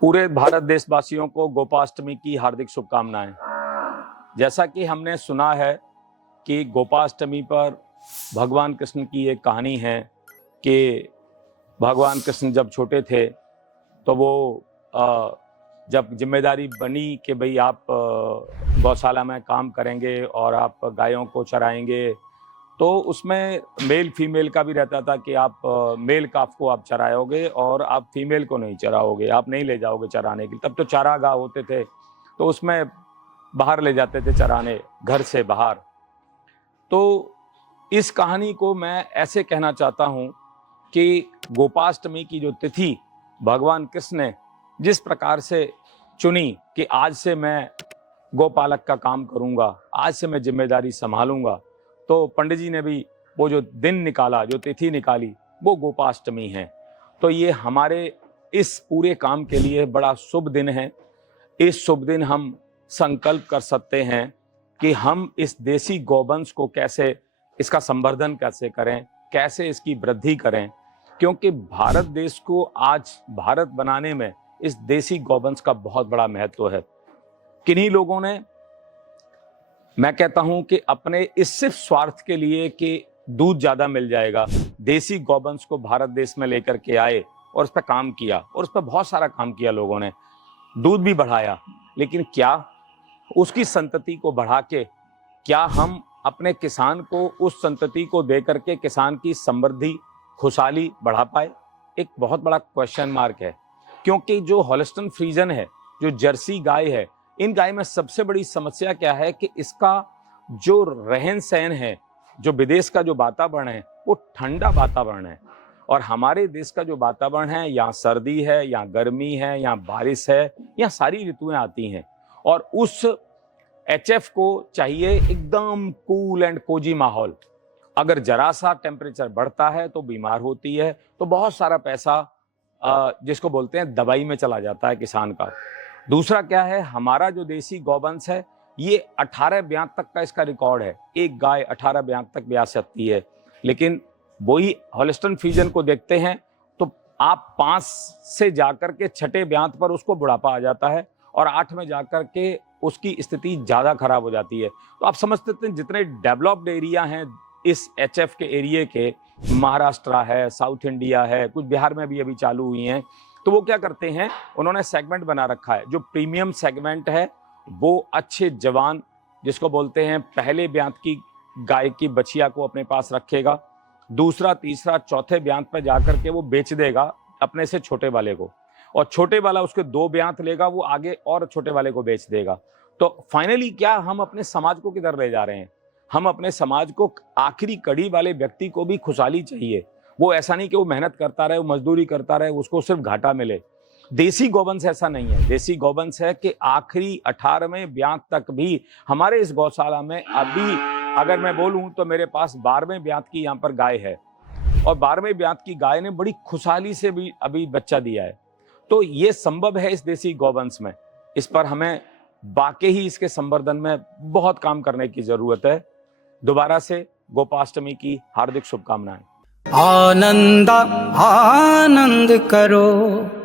पूरे भारत देशवासियों को गोपाष्टमी की हार्दिक शुभकामनाएं। जैसा कि हमने सुना है कि गोपाष्टमी पर भगवान कृष्ण की एक कहानी है कि भगवान कृष्ण जब छोटे थे तो वो जब जिम्मेदारी बनी कि भाई आप गौशाला में काम करेंगे और आप गायों को चराएंगे, तो उसमें मेल फीमेल का भी रहता था कि आप मेल काफ को आप चराओगे और आप फीमेल को नहीं चराओगे, आप नहीं ले जाओगे चराने के लिए। तब तो चारागाह होते थे तो उसमें बाहर ले जाते थे चराने, घर से बाहर। तो इस कहानी को मैं ऐसे कहना चाहता हूँ कि गोपाष्टमी की जो तिथि भगवान कृष्ण ने जिस प्रकार से चुनी कि आज से मैं गोपालक का काम करूँगा, आज से मैं जिम्मेदारी संभालूंगा, तो पंडित जी ने भी वो जो दिन निकाला, जो तिथि निकाली, वो गोपाष्टमी है। तो ये हमारे इस पूरे काम के लिए बड़ा शुभ दिन है। इस शुभ दिन हम संकल्प कर सकते हैं कि हम इस देसी गौवंश को कैसे, इसका संवर्धन कैसे करें, कैसे इसकी वृद्धि करें, क्योंकि भारत देश को आज भारत बनाने में इस देसी गौवंश का बहुत बड़ा महत्व है। किन्हीं लोगों ने, मैं कहता हूं कि अपने इस सिर्फ स्वार्थ के लिए कि दूध ज्यादा मिल जाएगा, देसी गौवंश को भारत देश में लेकर के आए और उस पर काम किया, और उस पर बहुत सारा काम किया लोगों ने, दूध भी बढ़ाया। लेकिन क्या उसकी संतति को बढ़ा के क्या हम अपने किसान को उस संतति को दे करके किसान की समृद्धि, खुशहाली बढ़ा पाए? एक बहुत बड़ा क्वेश्चन मार्क है। क्योंकि जो हॉलिस्टन फ्रीजन है, जो जर्सी गाय है, इन गाय में सबसे बड़ी समस्या क्या है कि इसका जो रहन सहन है, जो विदेश का जो वातावरण है, वो ठंडा वातावरण है। और हमारे देश का जो वातावरण है, यहाँ सर्दी है, यहाँ गर्मी है, यहाँ बारिश है, यहाँ सारी ऋतुएं आती हैं। और उस एचएफ को चाहिए एकदम कूल एंड कोजी माहौल। अगर जरा सा टेम्परेचर बढ़ता है तो बीमार होती है, तो बहुत सारा पैसा जिसको बोलते हैं दवाई में चला जाता है किसान का। दूसरा क्या है, हमारा जो देसी गौवंश है, ये 18 ब्यात तक का इसका रिकॉर्ड है। एक गाय 18 ब्यात तक ब्याह सकती है। लेकिन वही हॉलिस्टन फ्रीजन को देखते हैं तो आप 5 से जाकर के 6ठे ब्यात पर उसको बुढ़ापा आ जाता है और 8 में जाकर के उसकी स्थिति ज़्यादा खराब हो जाती है। तो आप समझ सकते हैं जितने डेवलप्ड एरिया हैं इस एचएफ के एरिए के, महाराष्ट्र है, साउथ इंडिया है, कुछ बिहार में भी अभी चालू हुई हैं, तो वो क्या करते हैं, उन्होंने सेगमेंट बना रखा है। जो प्रीमियम सेगमेंट है वो अच्छे जवान, जिसको बोलते हैं पहले ब्यात की गाय की बछिया को अपने पास रखेगा, दूसरा तीसरा चौथे ब्यात पर जाकर के वो बेच देगा अपने से छोटे वाले को, और छोटे वाला उसके 2 ब्यात लेगा, वो आगे और छोटे वाले को बेच देगा। तो फाइनली क्या हम अपने समाज को किधर ले जा रहे हैं? हम अपने समाज को, आखिरी कड़ी वाले व्यक्ति को भी खुशहाली चाहिए। वो ऐसा नहीं कि वो मेहनत करता रहे, वो मजदूरी करता रहे, उसको सिर्फ घाटा मिले। देसी गौवंश ऐसा नहीं है। देसी गौवंश है कि आखिरी 18वें ब्यात तक भी हमारे इस गौशाला में, अभी अगर मैं बोलूं तो मेरे पास 12वें ब्यात की यहाँ पर गाय है, और 12वें ब्यात की गाय ने बड़ी खुशहाली से भी अभी बच्चा दिया है। तो ये संभव है इस देसी गौवंश में। इस पर हमें वाकई ही इसके संवर्धन में बहुत काम करने की जरूरत है। दोबारा से गोपाष्टमी की हार्दिक शुभकामनाएं। आनंद आनंद करो।